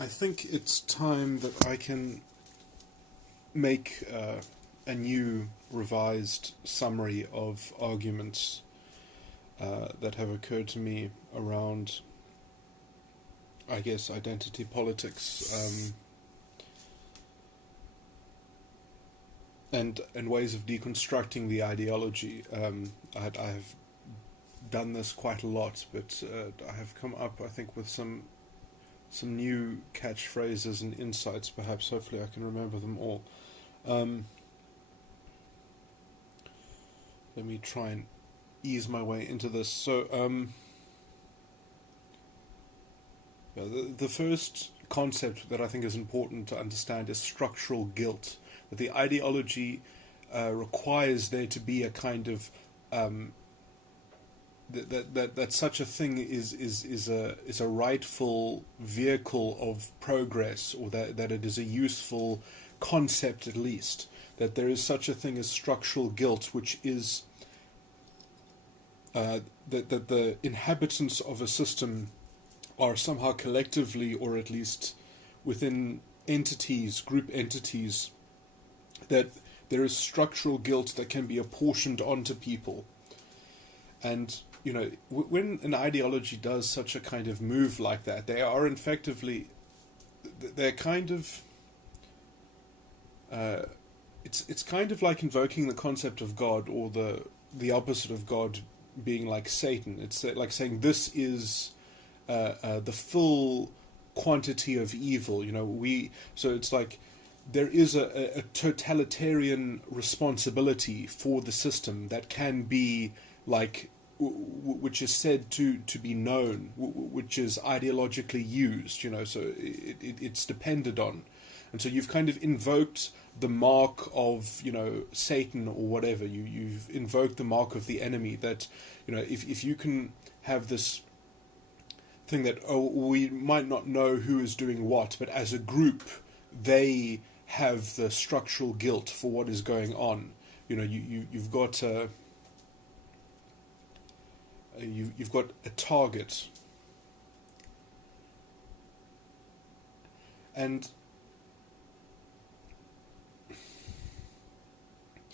I think it's time that I can make a new revised summary of arguments that have occurred to me around, I guess, identity politics and ways of deconstructing the ideology. I have done this quite a lot, but I have come up, I think, with some new catchphrases and insights. Perhaps, hopefully, I can remember them all. Let me try and ease my way into this. So, the first concept that I think is important to understand is structural guilt. That the ideology requires there to be a kind of that such a thing is a rightful vehicle of progress, or that it is a useful concept, at least. That there is such a thing as structural guilt, which is that the inhabitants of a system are somehow collectively, or at least within entities, group entities, that there is structural guilt that can be apportioned onto people. And, you know, when an ideology does such a kind of move like that, they are effectively, they're kind of, it's kind of like invoking the concept of God, or the opposite of God being like Satan. It's like saying this is the full quantity of evil. You know, so it's like there is a totalitarian responsibility for the system that can be like, which is said to be known, which is ideologically used, you know, so it's depended on. And so you've kind of invoked the mark of, you know, Satan or whatever. You've invoked the mark of the enemy, that, you know, if you can have this thing that, oh, we might not know who is doing what, but as a group, they have the structural guilt for what is going on. You know, you've got you've got a target, and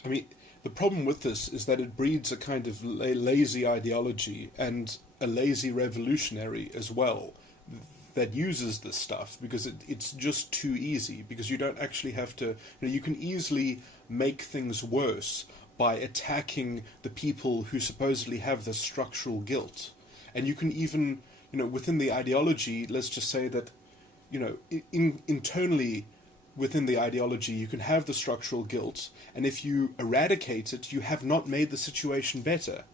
I mean, the problem with this is that it breeds a kind of lazy ideology and a lazy revolutionary as well, that uses this stuff because it's just too easy, because you don't actually have to, you know, you can easily make things worse by attacking the people who supposedly have the structural guilt. And you can even, you know, within the ideology, let's just say that, you know, internally within the ideology, you can have the structural guilt, and if you eradicate it, you have not made the situation better.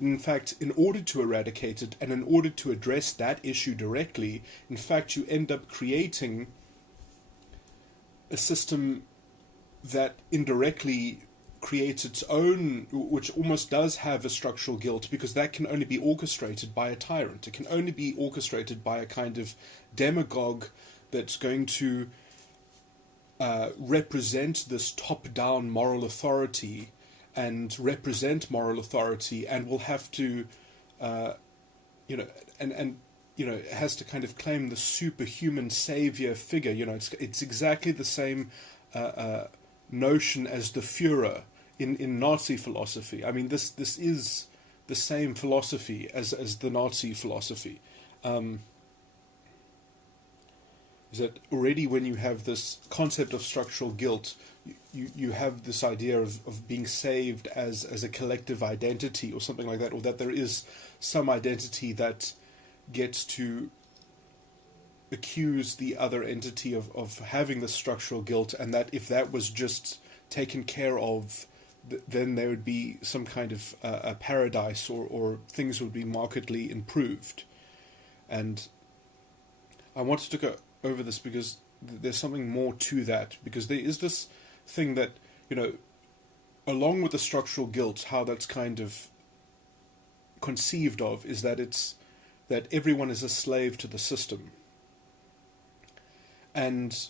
In fact, in order to eradicate it, and in order to address that issue directly, in fact, you end up creating a system that indirectly creates its own, which almost does have a structural guilt, because that can only be orchestrated by a tyrant. It can only be orchestrated by a kind of demagogue that's going to represent this top-down moral authority and represent moral authority, and will have to, you know, and you know, has to kind of claim the superhuman savior figure. You know, it's exactly the same notion as the Führer in Nazi philosophy. I mean, this is the same philosophy as the Nazi philosophy. Is that already when you have this concept of structural guilt, you have this idea of being saved as a collective identity or something like that, or that there is some identity that gets to accuse the other entity of having the structural guilt, and that if that was just taken care of, then there would be some kind of a paradise, or things would be markedly improved. And I wanted to go over this because there's something more to that, because there is this thing that, you know, along with the structural guilt, how that's kind of conceived of is that it's that everyone is a slave to the system. And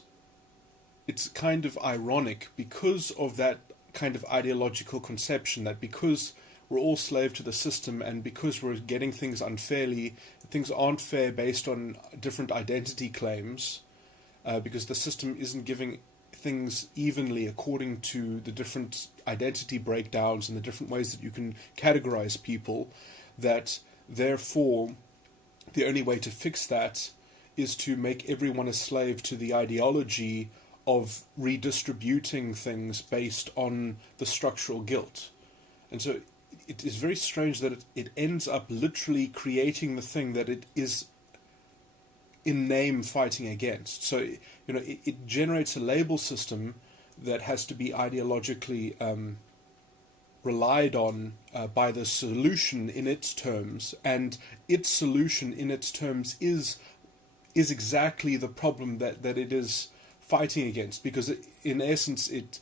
it's kind of ironic because of that kind of ideological conception, that because we're all slave to the system, and because we're getting things unfairly, things aren't fair based on different identity claims, because the system isn't giving things evenly according to the different identity breakdowns and the different ways that you can categorize people, that therefore the only way to fix that is to make everyone a slave to the ideology of redistributing things based on the structural guilt. And so it is very strange that it ends up literally creating the thing that it is in name fighting against. So, it generates a label system that has to be ideologically relied on by the solution in its terms, and its solution in its terms is exactly the problem that it is fighting against, because in essence it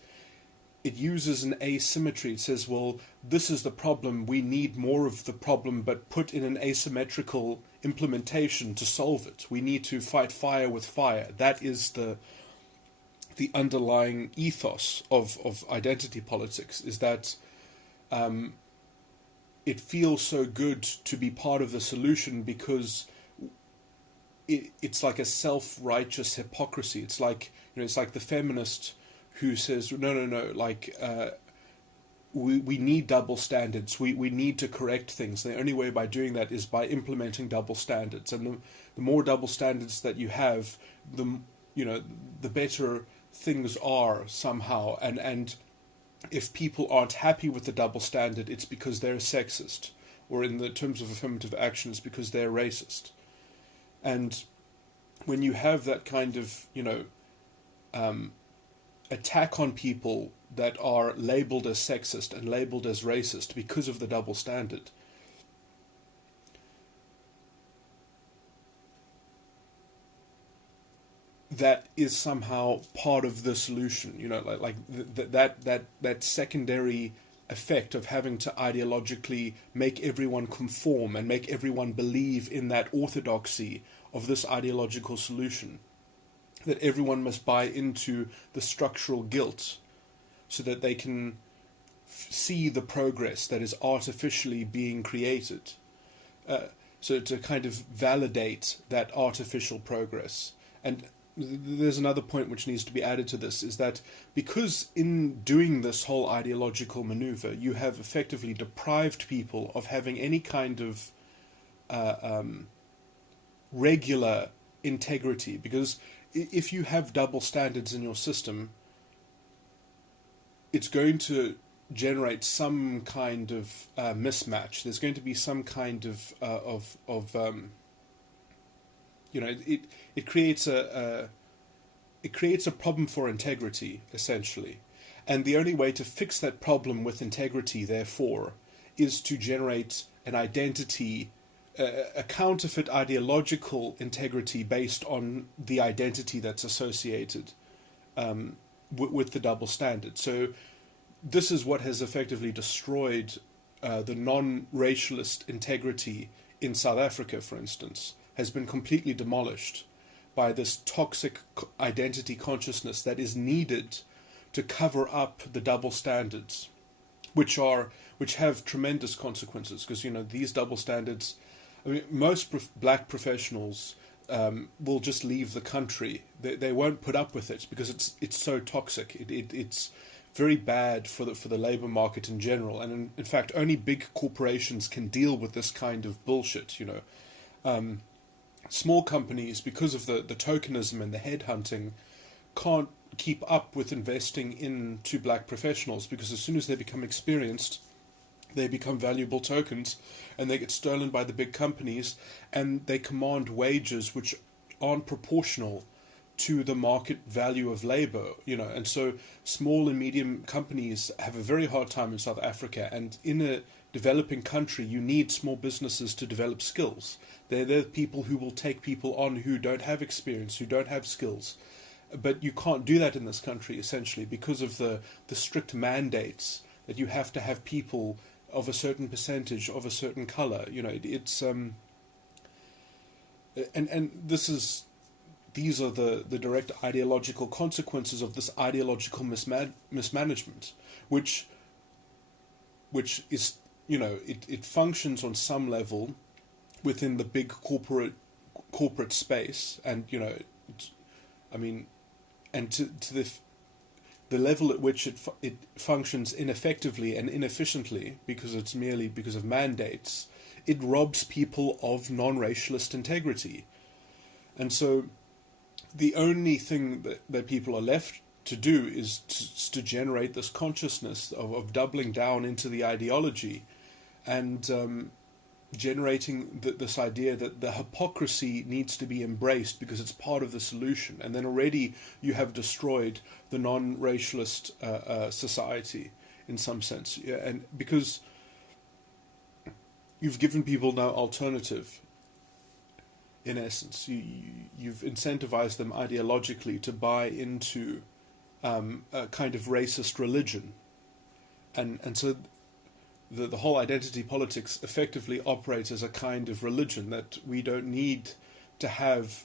uses an asymmetry. It says, well, this is the problem, we need more of the problem, but put in an asymmetrical implementation to solve it. We need to fight fire with fire. That is the underlying ethos of identity politics, is that it feels so good to be part of the solution because it's like a self-righteous hypocrisy. It's like, it's like the feminist who says, no, like, we need double standards. We need to correct things. The only way by doing that is by implementing double standards. And the more double standards that you have, the better things are somehow. And if people aren't happy with the double standard, it's because they're sexist, or in the terms of affirmative action, it's because they're racist. And when you have that kind of, attack on people that are labeled as sexist and labeled as racist because of the double standard, that is somehow part of the solution. That secondary effect of having to ideologically make everyone conform and make everyone believe in that orthodoxy of this ideological solution, that everyone must buy into the structural guilt so that they can see the progress that is artificially being created. So to kind of validate that artificial progress. And there's another point which needs to be added to this, is that because in doing this whole ideological maneuver, you have effectively deprived people of having any kind of regular integrity. Because if you have double standards in your system, it's going to generate some kind of mismatch. There's going to be some kind of it creates a problem for integrity, essentially. And the only way to fix that problem with integrity, therefore, is to generate an identity, a counterfeit ideological integrity based on the identity that's associated with the double standard. So this is what has effectively destroyed the non-racialist integrity in South Africa, for instance, has been completely demolished by this toxic identity consciousness that is needed to cover up the double standards, which have tremendous consequences. Because these double standards, most black professionals will just leave the country. They won't put up with it because it's so toxic. It's very bad for the labor market in general, and in fact, only big corporations can deal with this kind of bullshit. Small companies, because of the tokenism and the headhunting, can't keep up with investing into black professionals, because as soon as they become experienced, they become valuable tokens, and they get stolen by the big companies, and they command wages which aren't proportional to the market value of labor, and so small and medium companies have a very hard time in South Africa, and in a developing country, you need small businesses to develop skills. They're people who will take people on who don't have experience, who don't have skills. But you can't do that in this country, essentially, because of the strict mandates that you have to have people of a certain percentage, of a certain color. It's and these are the direct ideological consequences of this ideological mismanagement, which is it functions on some level within the big corporate space, and I mean, and to the level at which it functions ineffectively and inefficiently because it's merely because of mandates, it robs people of non-racialist integrity. And so the only thing that people are left to do is to generate this consciousness of doubling down into the ideology, and generating this idea that the hypocrisy needs to be embraced because it's part of the solution. And then already you have destroyed the non-racialist society in some sense. Yeah, and because you've given people no alternative, in essence. You've incentivized them ideologically to buy into a kind of racist religion. And so the whole identity politics effectively operates as a kind of religion, that we don't need to have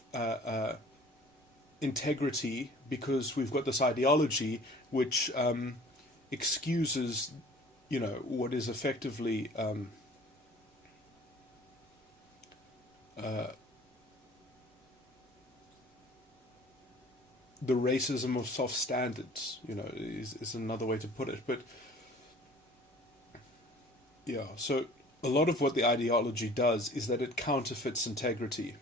integrity because we've got this ideology which excuses, what is effectively the racism of soft standards, is another way to put it. But yeah, so a lot of what the ideology does is that it counterfeits integrity.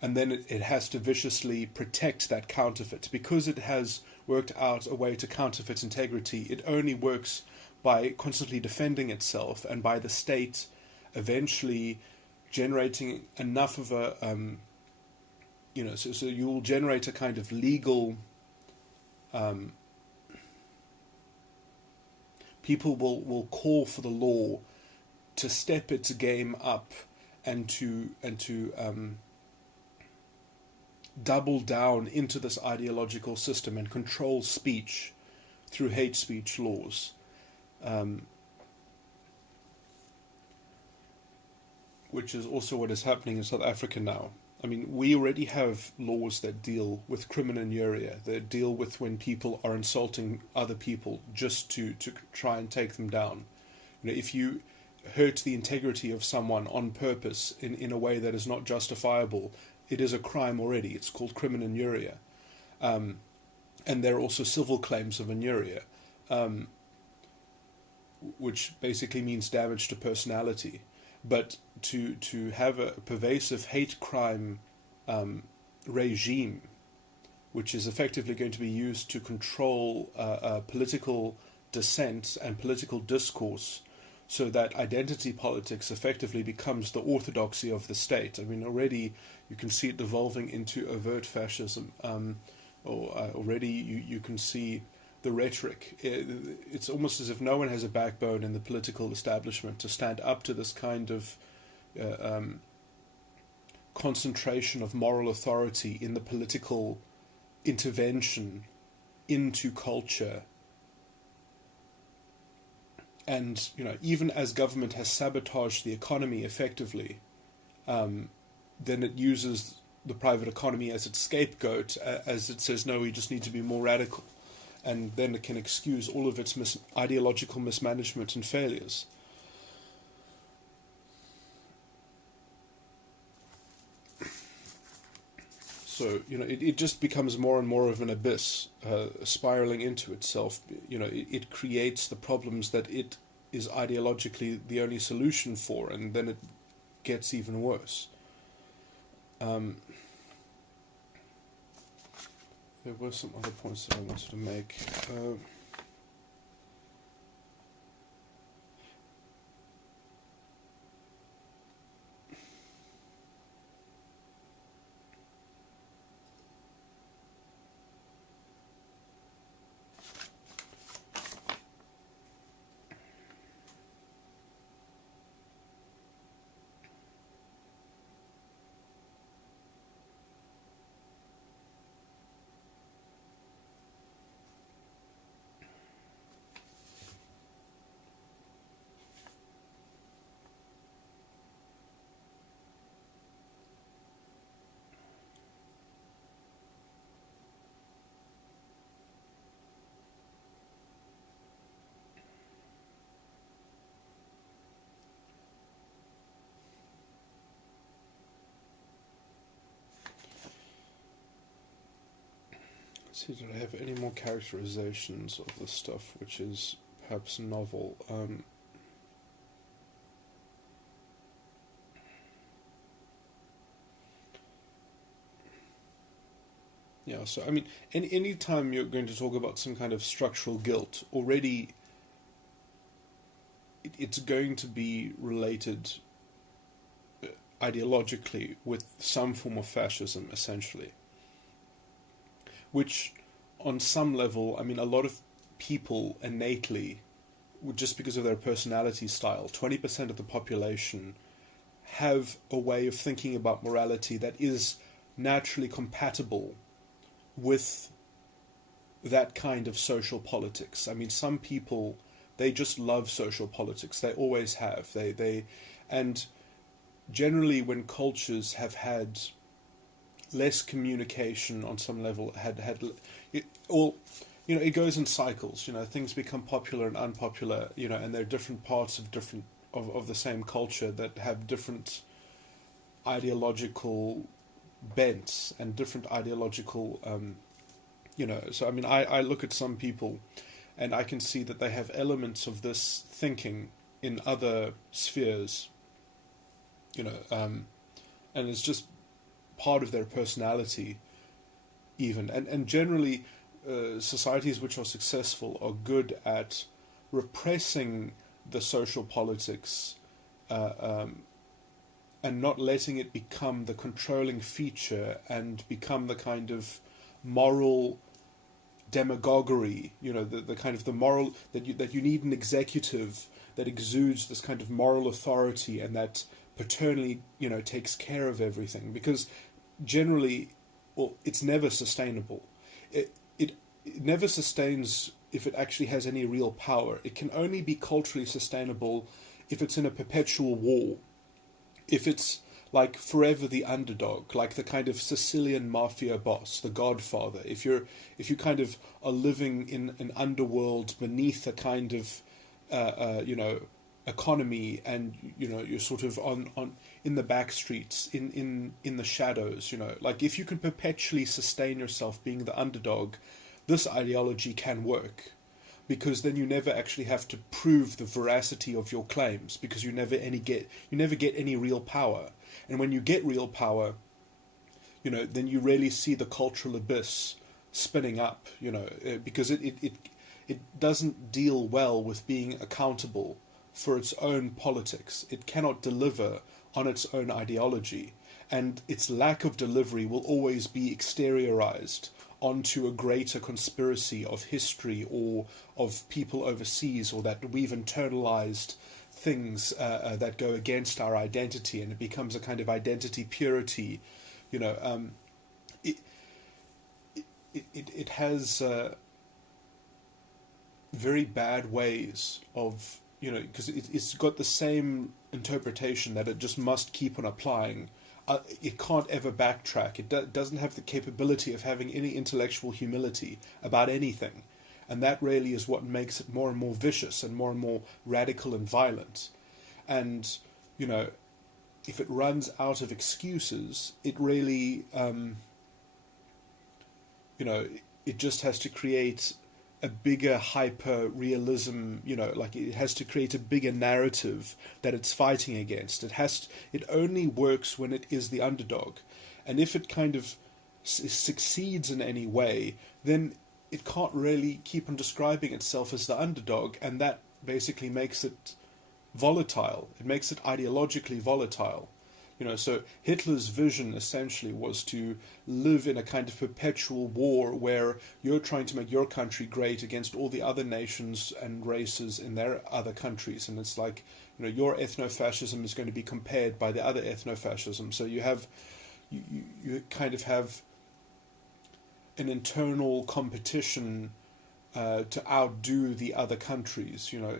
And then it has to viciously protect that counterfeit. Because it has worked out a way to counterfeit integrity, it only works by constantly defending itself, and by the state eventually generating enough of a so you will generate a kind of legal people will call for the law to step its game up and to double down into this ideological system and control speech through hate speech laws, which is also what is happening in South Africa now. I mean, we already have laws that deal with crimininjuria, that deal with when people are insulting other people just to try and take them down. If you hurt the integrity of someone on purpose in a way that is not justifiable, it is a crime already. It's called crimininjuria. And there are also civil claims of injuria, which basically means damage to personality. But to have a pervasive hate crime regime, which is effectively going to be used to control political dissent and political discourse, so that identity politics effectively becomes the orthodoxy of the state. I mean, already you can see it devolving into overt fascism, already you can see the rhetoric. It's almost as if no one has a backbone in the political establishment to stand up to this kind of concentration of moral authority in the political intervention into culture. And even as government has sabotaged the economy effectively, then it uses the private economy as its scapegoat, as it says, no, we just need to be more radical. And then it can excuse all of its ideological mismanagement and failures. So, it just becomes more and more of an abyss, spiraling into itself. It creates the problems that it is ideologically the only solution for, and then it gets even worse. There were some other points that I wanted to make. see, did I have any more characterizations of this stuff which is perhaps novel? Yeah, so I mean, any time you're going to talk about some kind of structural guilt, already it's going to be related ideologically with some form of fascism, essentially. Which, on some level, I mean, a lot of people innately, just because of their personality style, 20% of the population have a way of thinking about morality that is naturally compatible with that kind of social politics. I mean, some people, they just love social politics. They always have. And generally, when cultures have had less communication on some level, it all, it goes in cycles. Things become popular and unpopular. And there are different parts of the same culture that have different ideological bents and different ideological, so I mean, I look at some people and I can see that they have elements of this thinking in other spheres, and it's just part of their personality even. And generally, societies which are successful are good at repressing the social politics, and not letting it become the controlling feature and become the kind of moral demagoguery, the kind of the moral that you need an executive that exudes this kind of moral authority and that paternally, takes care of everything, because generally, well, it's never sustainable. It never sustains if it actually has any real power. It can only be culturally sustainable if it's in a perpetual war. If it's like forever the underdog, like the kind of Sicilian mafia boss, the Godfather. If you kind of are living in an underworld beneath a kind of economy, and you're sort of on in the back streets, in the shadows, like if you can perpetually sustain yourself being the underdog, this ideology can work. Because then you never actually have to prove the veracity of your claims, because you never get any real power. And when you get real power, then you really see the cultural abyss spinning up, because it doesn't deal well with being accountable for its own politics. It cannot deliver on its own ideology, and its lack of delivery will always be exteriorized onto a greater conspiracy of history or of people overseas, or that we've internalized things that go against our identity, and it becomes a kind of identity purity. It has very bad ways of, because it's got the same interpretation that it just must keep on applying. It can't ever backtrack. It doesn't have the capability of having any intellectual humility about anything. And that really is what makes it more and more vicious and more radical and violent. And, if it runs out of excuses, it really, it just has to create a bigger hyper-realism, like it has to create a bigger narrative that it's fighting against. It only works when it is the underdog. And if it kind of succeeds in any way, then it can't really keep on describing itself as the underdog, and that basically makes it volatile. It makes it ideologically volatile. So Hitler's vision essentially was to live in a kind of perpetual war where you're trying to make your country great against all the other nations and races in their other countries. And it's like, your ethno-fascism is going to be compared by the other ethno-fascism. So you kind of have an internal competition to outdo the other countries. So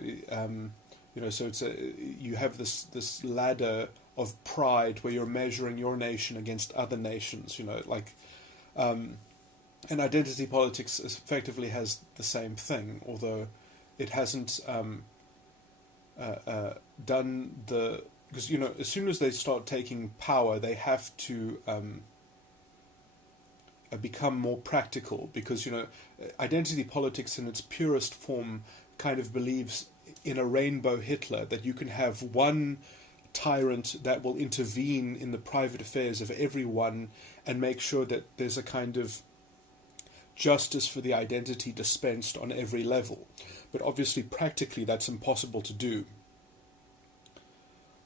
you have this ladder of pride where you're measuring your nation against other nations, and identity politics effectively has the same thing, although it hasn't done because as soon as they start taking power, they have to become more practical, because identity politics in its purest form kind of believes in a rainbow Hitler, that you can have one tyrant that will intervene in the private affairs of everyone and make sure that there's a kind of justice for the identity dispensed on every level. But obviously practically that's impossible to do.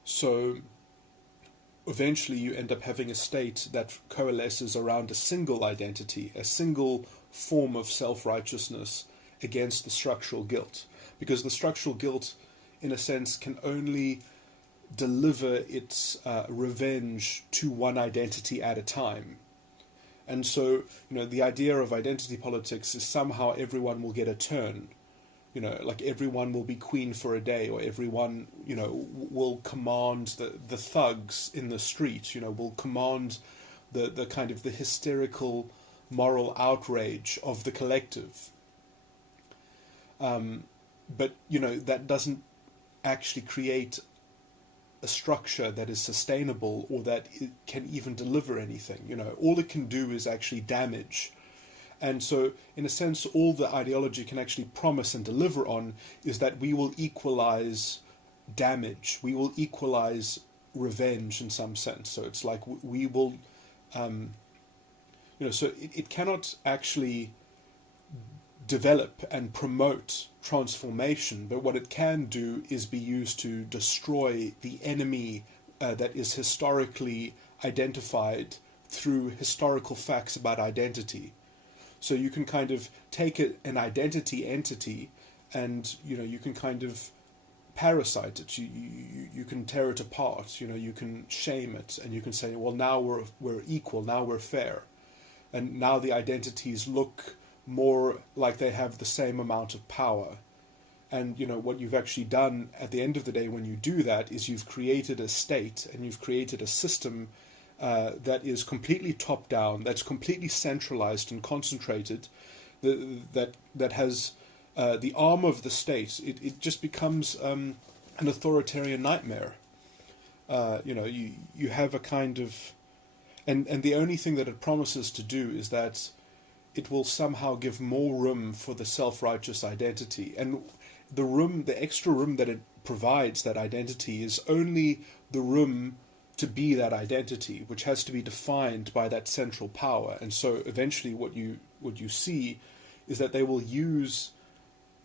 So eventually you end up having a state that coalesces around a single identity, a single form of self-righteousness against the structural guilt. Because the structural guilt, in a sense, can only deliver its revenge to one identity at a time. And so, the idea of identity politics is somehow everyone will get a turn. Like everyone will be queen for a day, or everyone, will command the thugs in the street, will command the kind of the hysterical moral outrage of the collective. But, that doesn't actually create a structure that is sustainable or that it can even deliver anything. All it can do is actually damage. And so, in a sense, all the ideology can actually promise and deliver on is that we will equalize damage, we will equalize revenge in some sense. So it's like we will, so it cannot actually develop and promote transformation, but what it can do is be used to destroy the enemy that is historically identified through historical facts about identity. So you can kind of take an identity entity and, you can kind of parasite it. You can tear it apart, you can shame it, and you can say, well, now we're equal, now we're fair. And now the identities look more like they have the same amount of power. And, what you've actually done at the end of the day when you do that is you've created a state and you've created a system that is completely top-down, that's completely centralized and concentrated, that has the arm of the state. It just becomes an authoritarian nightmare. You have a kind of... And the only thing that it promises to do is that it will somehow give more room for the self-righteous identity. And the extra room that it provides, that identity, is only the room to be that identity, which has to be defined by that central power. And so eventually what you see is that they will use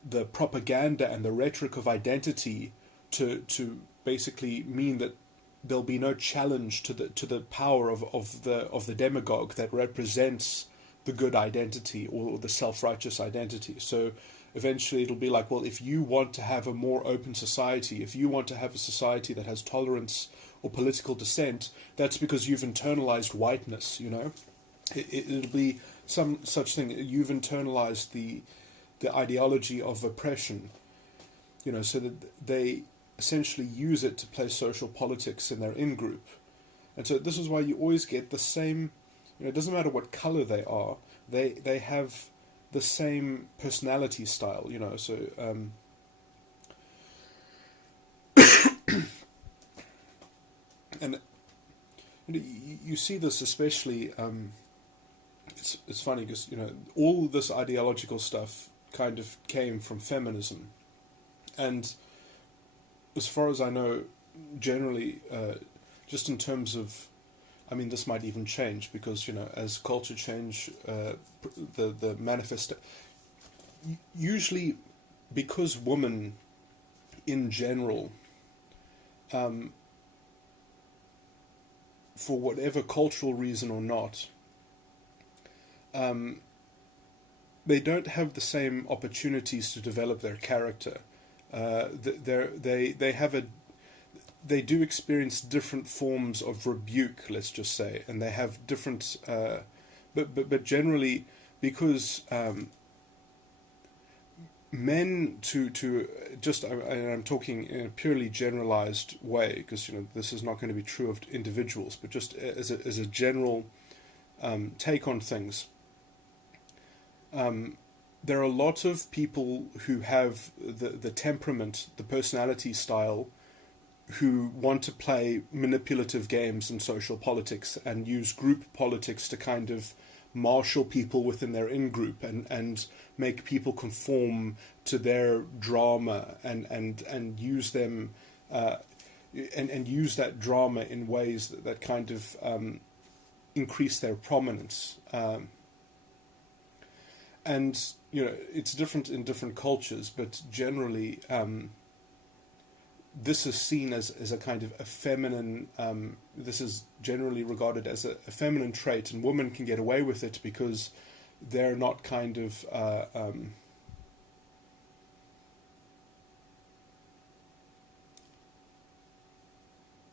the propaganda and the rhetoric of identity to basically mean that there'll be no challenge to the power of the demagogue that represents the good identity or the self-righteous identity. So eventually it'll be like, well, if you want to have a more open society, if you want to have a society that has tolerance or political dissent, that's because you've internalized whiteness, It'll be some such thing. You've internalized the ideology of oppression, so that they essentially use it to play social politics in their in-group. And so this is why you always get the same, it doesn't matter what color they are, they have the same personality style, so... And you see this especially, it's funny because, all this ideological stuff kind of came from feminism. And as far as I know, generally, just in terms of, this might even change because, as culture change, the manifest... Usually, because women, in general, for whatever cultural reason or not, they don't have the same opportunities to develop their character. They do experience different forms of rebuke, let's just say, and they have different. But generally, because men to just, and I'm talking in a purely generalized way, because this is not going to be true of individuals, but just as a general take on things. There are a lot of people who have the temperament, the personality style, who want to play manipulative games in social politics and use group politics to kind of marshal people within their in-group and make people conform to their drama and use them and use that drama in ways that kind of increase their prominence. And it's different in different cultures, but generally this is seen as a kind of a feminine, this is generally regarded as a feminine trait, and women can get away with it because they're not kind of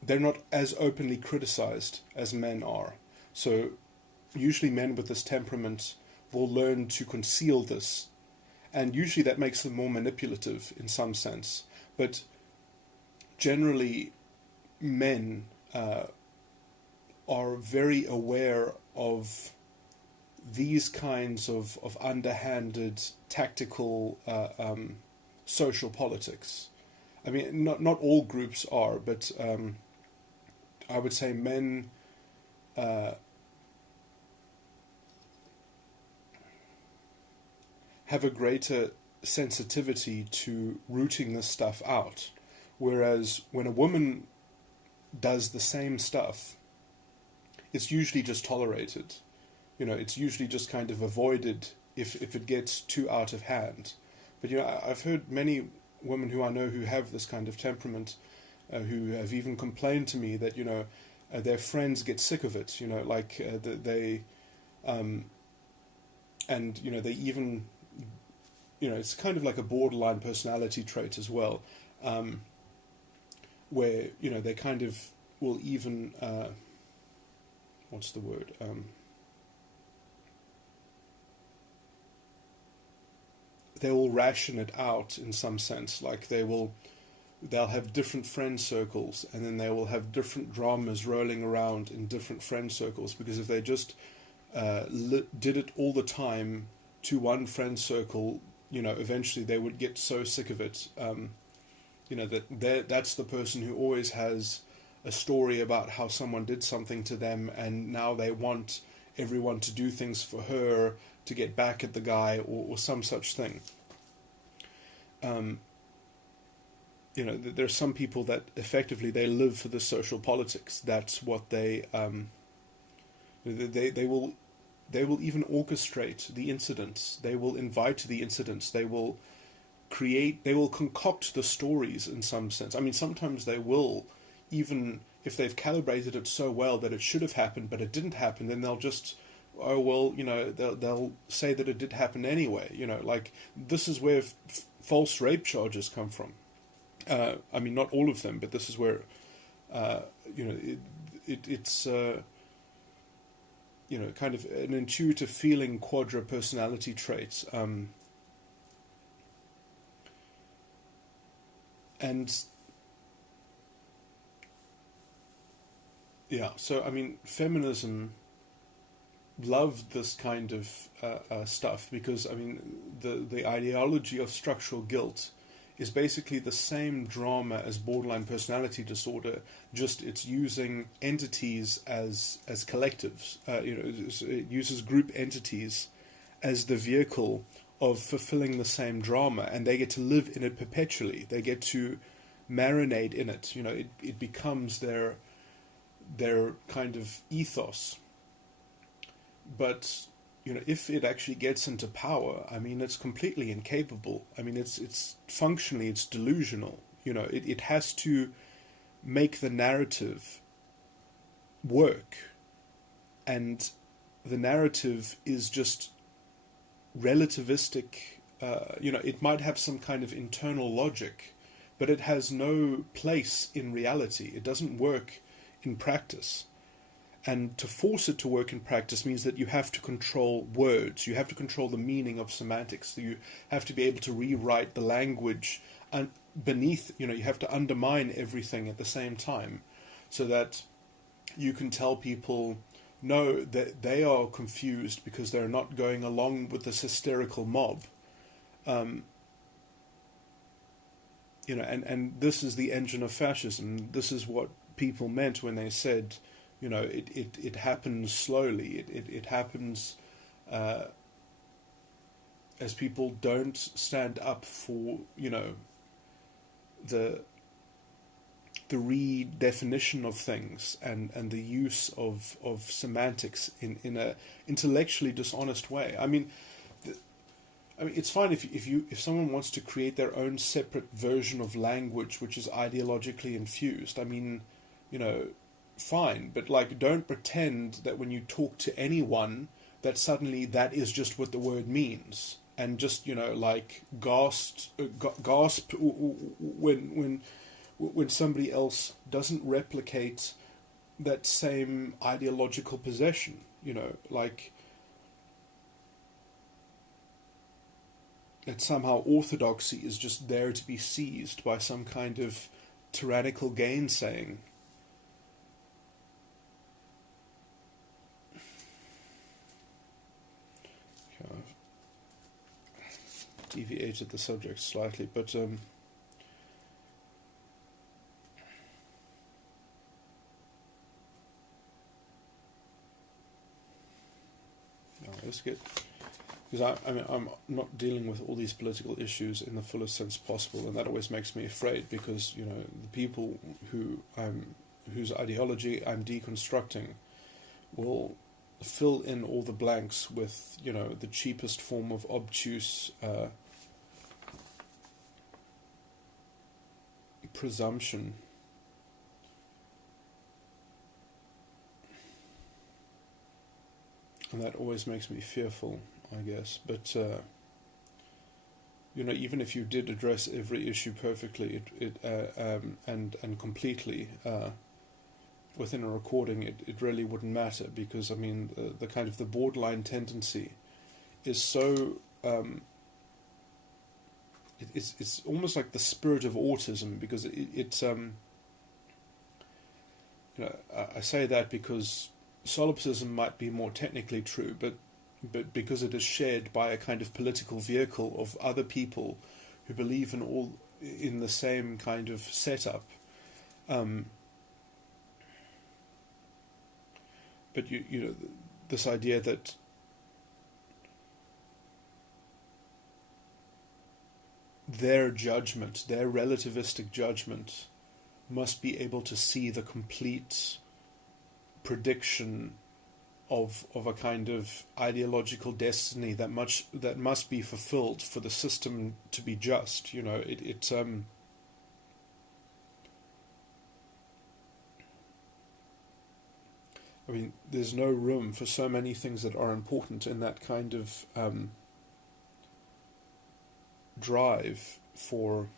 they're not as openly criticized as men are. So usually men with this temperament will learn to conceal this, and usually that makes them more manipulative in some sense. But generally, men are very aware of these kinds of underhanded, tactical social politics. I mean, not all groups are, but I would say men have a greater sensitivity to rooting this stuff out. Whereas when a woman does the same stuff, it's usually just tolerated. It's usually just kind of avoided if it gets too out of hand. But I've heard many women who I know who have this kind of temperament, who have even complained to me that their friends get sick of it. They they even it's kind of like a borderline personality trait as well. Where they kind of will even what's the word? They will ration it out in some sense. Like they'll have different friend circles, and then they will have different dramas rolling around in different friend circles. Because if they just did it all the time to one friend circle, eventually they would get so sick of it. That's the person who always has a story about how someone did something to them, and now they want everyone to do things for her to get back at the guy, or some such thing. There's some people that effectively they live for the social politics. That's what they will even orchestrate the incidents. They will invite the incidents. They will concoct the stories in some sense. I mean, sometimes they will, even if they've calibrated it so well that it should have happened, but it didn't happen, then they'll just, they'll say that it did happen anyway. Like this is where false rape charges come from. I mean, not all of them, but this is where, it's kind of an intuitive feeling quadra personality traits. And yeah, so I mean, feminism loved this kind of stuff because I mean, the ideology of structural guilt is basically the same drama as borderline personality disorder. Just it's using entities as collectives. It uses group entities as the vehicle of fulfilling the same drama, and they get to live in it perpetually. They get to marinate in it. It becomes their kind of ethos. But if it actually gets into power, I mean, it's completely incapable. I mean, it's functionally, it's delusional. It has to make the narrative work, and the narrative is just relativistic. It might have some kind of internal logic, but it has no place in reality. It doesn't work in practice. And to force it to work in practice means that you have to control words, you have to control the meaning of semantics, you have to be able to rewrite the language and beneath, you have to undermine everything at the same time, so that you can tell people, no, that they are confused because they're not going along with this hysterical mob. And this is the engine of fascism. This is what people meant when they said, it happens slowly. It happens uh, as people don't stand up for, the redefinition of things and the use of semantics in a intellectually dishonest way. It's fine if someone wants to create their own separate version of language which is ideologically infused. Fine, but don't pretend that when you talk to anyone that suddenly that is just what the word means, and just gasp when somebody else doesn't replicate that same ideological possession. That somehow orthodoxy is just there to be seized by some kind of tyrannical gainsaying. I've deviated the subject slightly, but let's get, because I'm not dealing with all these political issues in the fullest sense possible, and that always makes me afraid, because the people whose ideology I'm deconstructing will fill in all the blanks with the cheapest form of obtuse presumption. And that always makes me fearful, I guess. But even if you did address every issue perfectly, and completely within a recording, it really wouldn't matter, because the kind of the borderline tendency is so it's almost like the spirit of autism, because it's I say that because solipsism might be more technically true, but because it is shared by a kind of political vehicle of other people who believe in the same kind of setup. But this idea that their judgment, their relativistic judgment, must be able to see the complete prediction of a kind of ideological destiny that must be fulfilled for the system to be just. There's no room for so many things that are important in that kind of drive for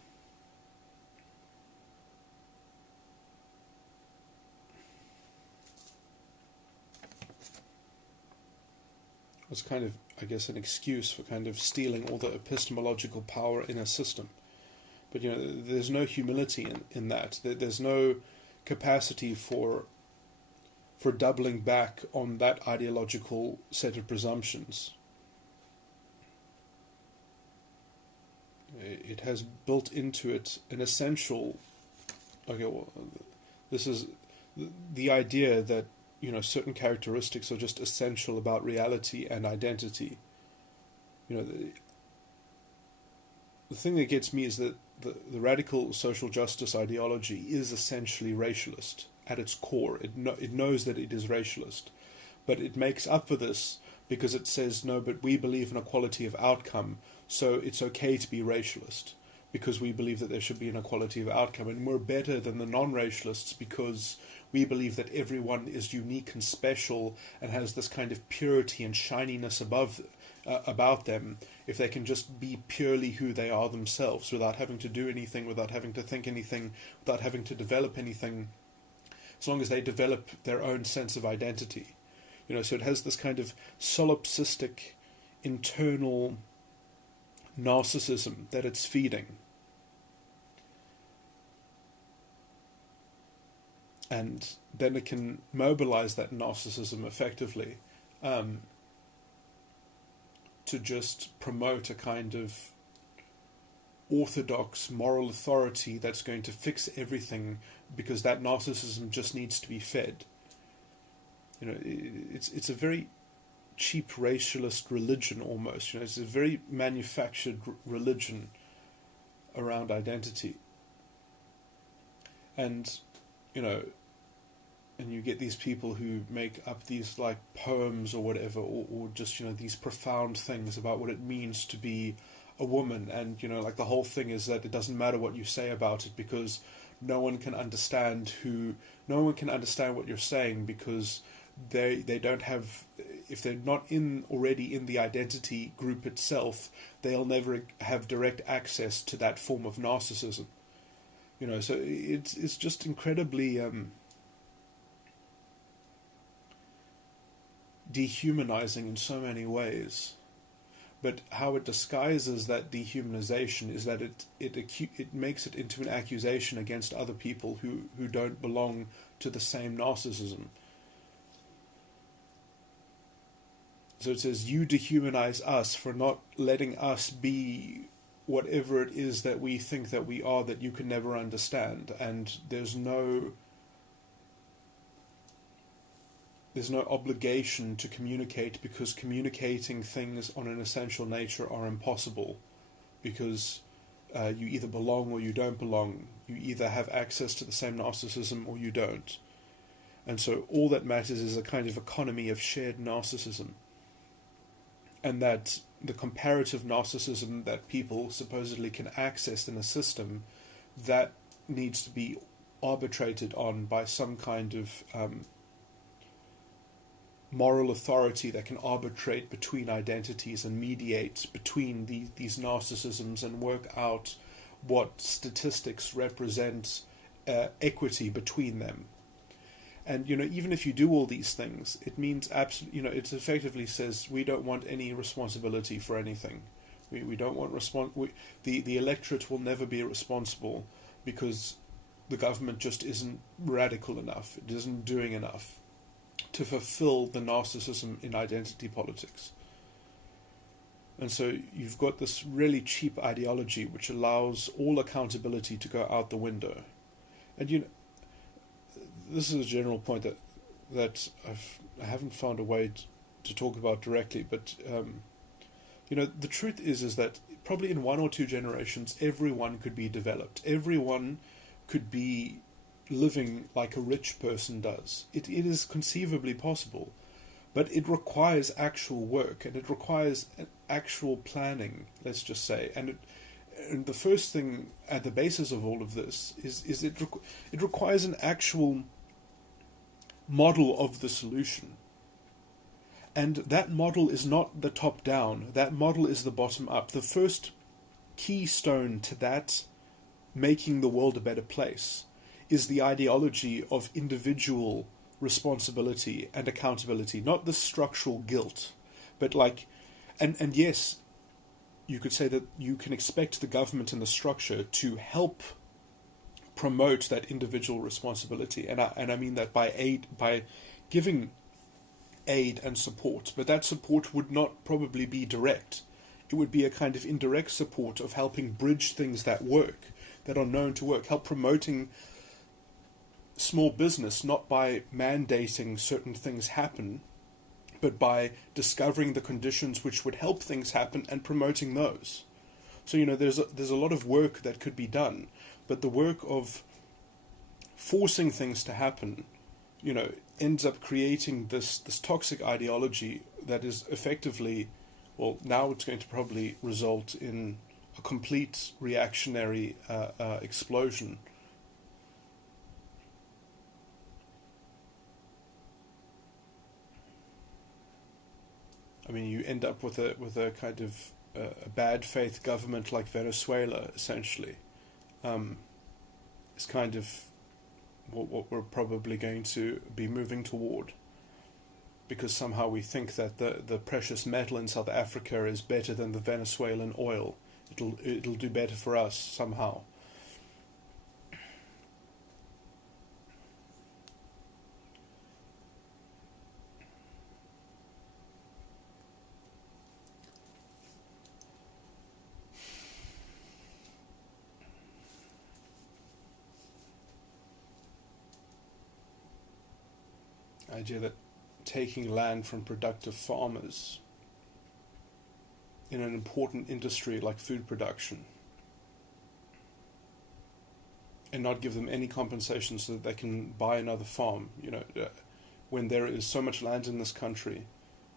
was kind of, I guess, an excuse for kind of stealing all the epistemological power in a system. But there's no humility in that. There's no capacity for doubling back on that ideological set of presumptions. It has built into it an essential. This is the idea that certain characteristics are just essential about reality and identity. The thing that gets me is that the radical social justice ideology is essentially racialist at its core. It knows that it is racialist, but it makes up for this because it says, no, but we believe in equality of outcome, so it's okay to be racialist because we believe that there should be an equality of outcome, and we're better than the non-racialists because we believe that everyone is unique and special and has this kind of purity and shininess about them if they can just be purely who they are themselves, without having to do anything, without having to think anything, without having to develop anything, as long as they develop their own sense of identity. So it has this kind of solipsistic internal narcissism that it's feeding. And then it can mobilize that narcissism effectively to just promote a kind of orthodox moral authority that's going to fix everything, because that narcissism just needs to be fed. It's a very cheap racialist religion almost. It's a very manufactured religion around identity. And, and you get these people who make up these like poems or whatever, or just, these profound things about what it means to be a woman. And, like the whole thing is that it doesn't matter what you say about it, because no one can understand what you're saying, because they don't have, if they're not already in the identity group itself, they'll never have direct access to that form of narcissism. So it's just incredibly dehumanizing in so many ways. But how it disguises that dehumanization is that it makes it into an accusation against other people who don't belong to the same narcissism. So it says, you dehumanize us for not letting us be whatever it is that we think that we are, that you can never understand. And there's no obligation to communicate, because communicating things on an essential nature are impossible, because you either belong or you don't belong. You either have access to the same narcissism or you don't. And so all that matters is a kind of economy of shared narcissism. And that the comparative narcissism that people supposedly can access in a system, that needs to be arbitrated on by some kind of moral authority that can arbitrate between identities and mediate between these narcissisms and work out what statistics represent equity between them. And, even if you do all these things, it means absolutely, it effectively says we don't want any responsibility for anything. We don't want the electorate will never be responsible, because the government just isn't radical enough. It isn't doing enough to fulfill the narcissism in identity politics. And so you've got this really cheap ideology which allows all accountability to go out the window. And this is a general point that I haven't found a way to talk about directly, but the truth is that probably in 1 or 2 generations everyone could be developed. Everyone could be living like a rich person does. It is conceivably possible, but it requires actual work, and it requires actual planning, let's just say. And the first thing at the basis of all of this is it requires an actual model of the solution. And that model is not the top down, that model is the bottom up. The first keystone to that making the world a better place is the ideology of individual responsibility and accountability, not the structural guilt, but and yes, you could say that you can expect the government and the structure to help promote that individual responsibility, and I mean that by giving aid and support, but that support would not probably be direct. It would be a kind of indirect support of helping bridge things that work, that are known to work, help promoting small business, not by mandating certain things happen, but by discovering the conditions which would help things happen and promoting those. So there's a lot of work that could be done, but the work of forcing things to happen, ends up creating this toxic ideology that is effectively, well, now it's going to probably result in a complete reactionary explosion. I mean, you end up with a kind of a bad faith government like Venezuela, essentially. It's kind of what we're probably going to be moving toward, because somehow we think that the precious metal in South Africa is better than the Venezuelan oil. It'll do better for us somehow. Idea that taking land from productive farmers in an important industry like food production and not give them any compensation so that they can buy another farm, when there is so much land in this country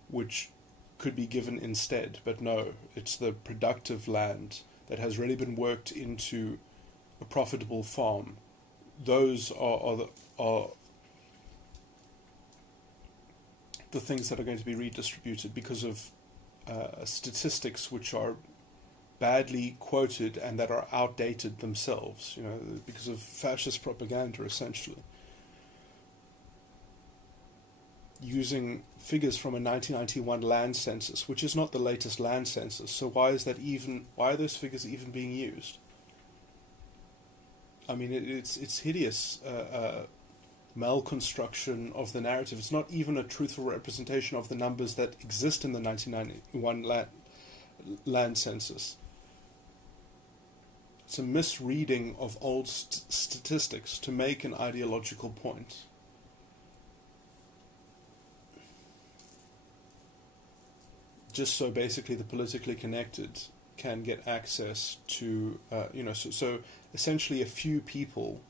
which could be given instead. But no, it's the productive land that has really been worked into a profitable farm. Those are the things that are going to be redistributed because of statistics which are badly quoted and that are outdated themselves, because of fascist propaganda, essentially. Using figures from a 1991 land census, which is not the latest land census. So why are those figures even being used? I mean, it's hideous malconstruction of the narrative. It's not even a truthful representation of the numbers that exist in the 1991 land census. It's a misreading of old statistics to make an ideological point. Just so basically the politically connected can get access to, so essentially a few people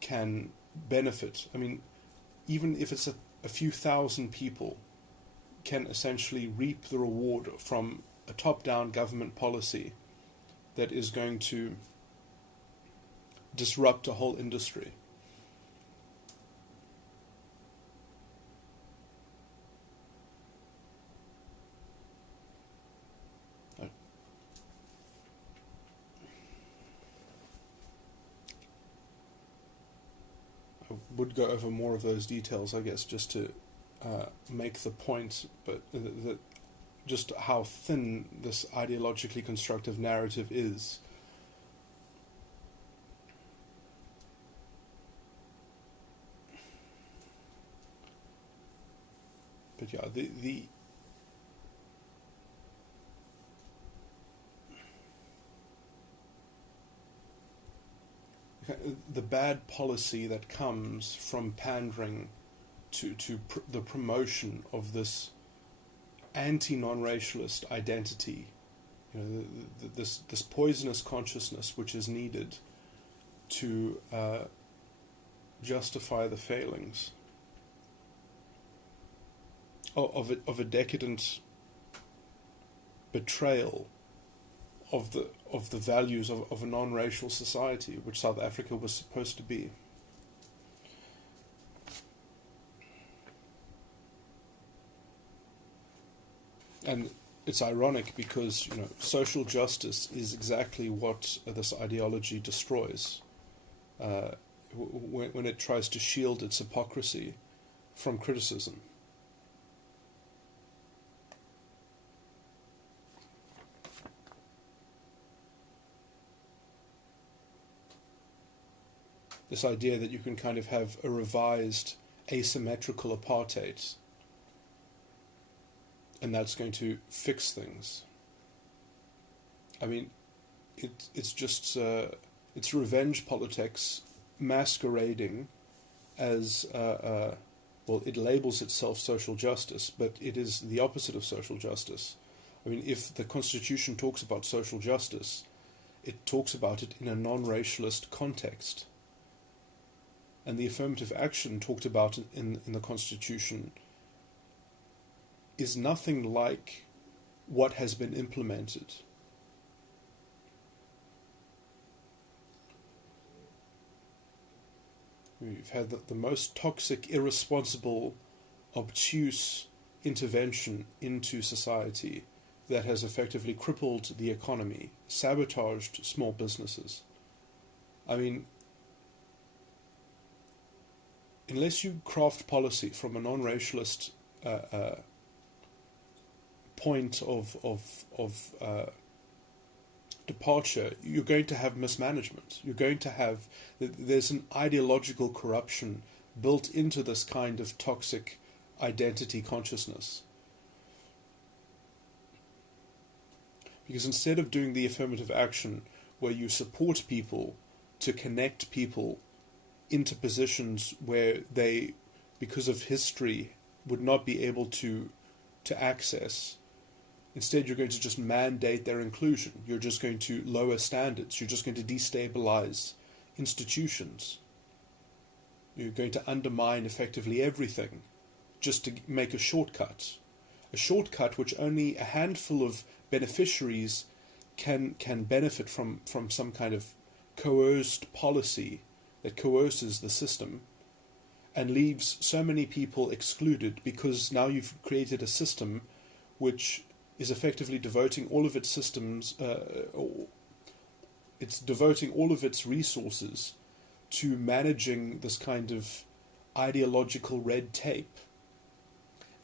can benefit. I mean, even if it's a few thousand people can essentially reap the reward from a top-down government policy that is going to disrupt a whole industry. I would go over more of those details, I guess, just to make the point, but just how thin this ideologically constructive narrative is. But yeah, the bad policy that comes from pandering to the promotion of this anti-non-racialist identity, this poisonous consciousness which is needed to justify the failings of a decadent betrayal of the values of a non-racial society, which South Africa was supposed to be. And it's ironic because social justice is exactly what this ideology destroys when it tries to shield its hypocrisy from criticism. This idea that you can kind of have a revised asymmetrical apartheid and that's going to fix things. I mean, it's just it's revenge politics masquerading as it labels itself social justice, but it is the opposite of social justice. I mean, if the Constitution talks about social justice, it talks about it in a non-racialist context. And the affirmative action talked about in the Constitution is nothing like what has been implemented. We've had the most toxic, irresponsible, obtuse intervention into society that has effectively crippled the economy, sabotaged small businesses. I mean, unless you craft policy from a non-racialist point of departure, you're going to have mismanagement. You're going to have, there's an ideological corruption built into this kind of toxic identity consciousness. Because instead of doing the affirmative action where you support people to connect people into positions where they, because of history, would not be able to access. Instead, you're going to just mandate their inclusion. You're just going to lower standards. You're just going to destabilize institutions. You're going to undermine effectively everything just to make a shortcut. A shortcut which only a handful of beneficiaries can benefit from some kind of coerced policy that coerces the system and leaves so many people excluded, because now you've created a system which is effectively devoting all of its systems, it's devoting all of its resources to managing this kind of ideological red tape,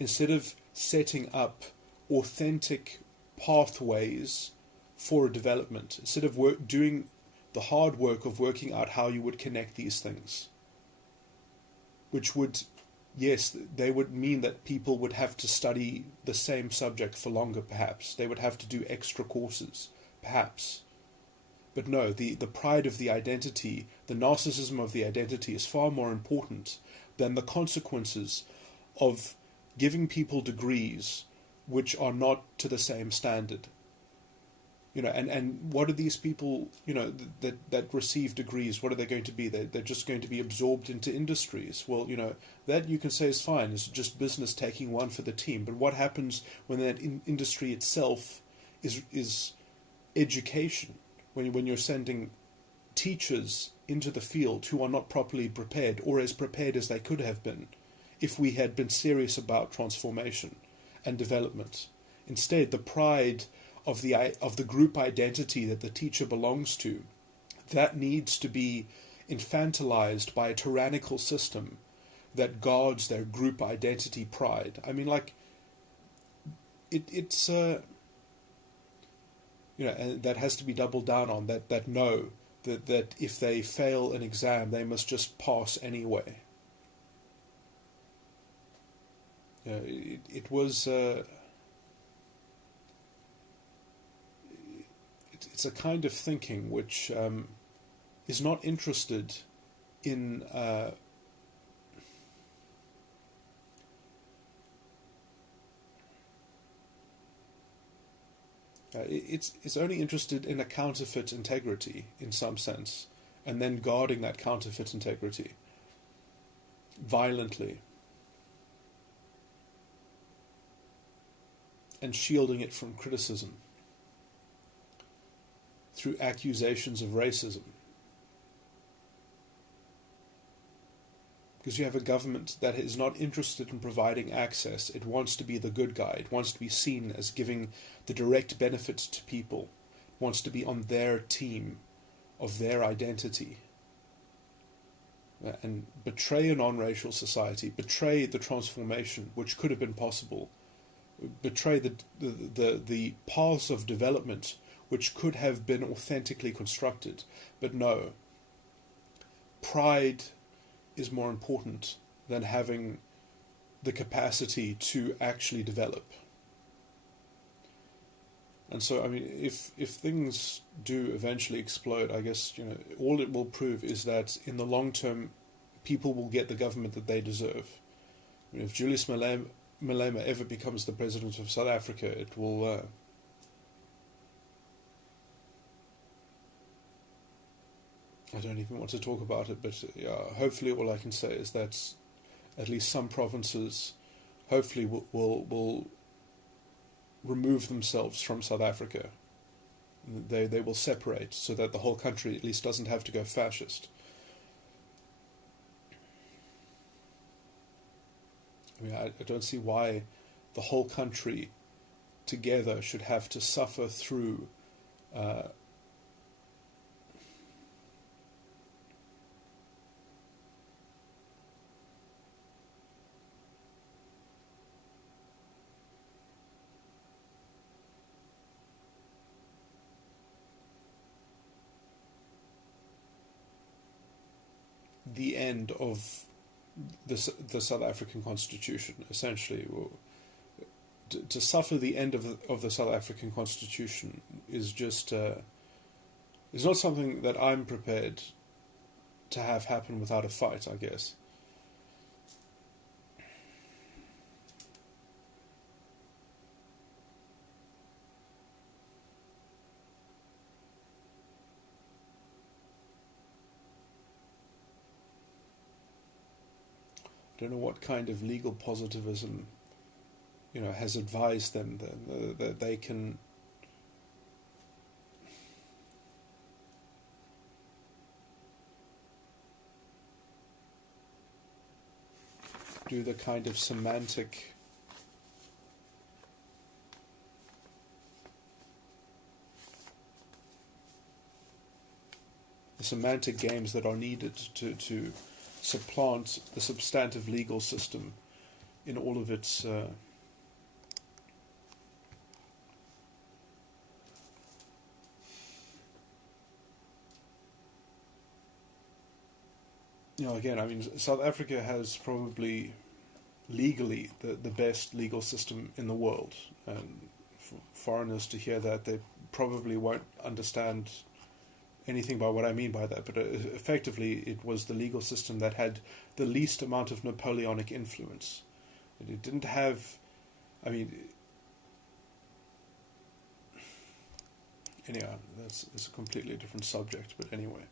instead of setting up authentic pathways for development, instead of doing the hard work of working out how you would connect these things, which would, yes, they would mean that people would have to study the same subject for longer, perhaps. They would have to do extra courses, perhaps. But no, the pride of the identity, the narcissism of the identity is far more important than the consequences of giving people degrees which are not to the same standard. And what are these people, that receive degrees, what are they going to be? They're just going to be absorbed into industries. Well, that you can say is fine. It's just business taking one for the team. But what happens when that industry itself is education? When you're sending teachers into the field who are not properly prepared, or as prepared as they could have been if we had been serious about transformation and development. Instead, the pride of the group identity that the teacher belongs to, that needs to be infantilized by a tyrannical system that guards their group identity pride. I mean, it's and that has to be doubled down on, that if they fail an exam, they must just pass anyway. It was it's a kind of thinking which is not interested in it's only interested in a counterfeit integrity in some sense, and then guarding that counterfeit integrity violently and shielding it from criticism through accusations of racism. Because you have a government that is not interested in providing access. It wants to be the good guy. It wants to be seen as giving the direct benefits to people. It wants to be on their team of their identity. And betray a non-racial society, betray the transformation which could have been possible, betray the paths of development which could have been authentically constructed. But no, pride is more important than having the capacity to actually develop. And so, I mean, if things do eventually explode, I guess, all it will prove is that in the long term, people will get the government that they deserve. I mean, if Julius Malema ever becomes the president of South Africa, it will I don't even want to talk about it, but hopefully all I can say is that at least some provinces hopefully will remove themselves from South Africa. They will separate so that the whole country at least doesn't have to go fascist. I mean, I don't see why the whole country together should have to suffer through the end of the South African Constitution, essentially. To suffer the end of the South African Constitution is just is not something that I'm prepared to have happen without a fight, I guess. don't know what kind of legal positivism, has advised them that they can do the kind of semantic games that are needed to supplant the substantive legal system in all of its again, I mean, South Africa has probably legally the best legal system in the world, and for foreigners to hear that, they probably won't understand anything by what I mean by that, but effectively it was the legal system that had the least amount of Napoleonic influence. It didn't have, I mean, anyhow, that's a completely different subject, but anyway.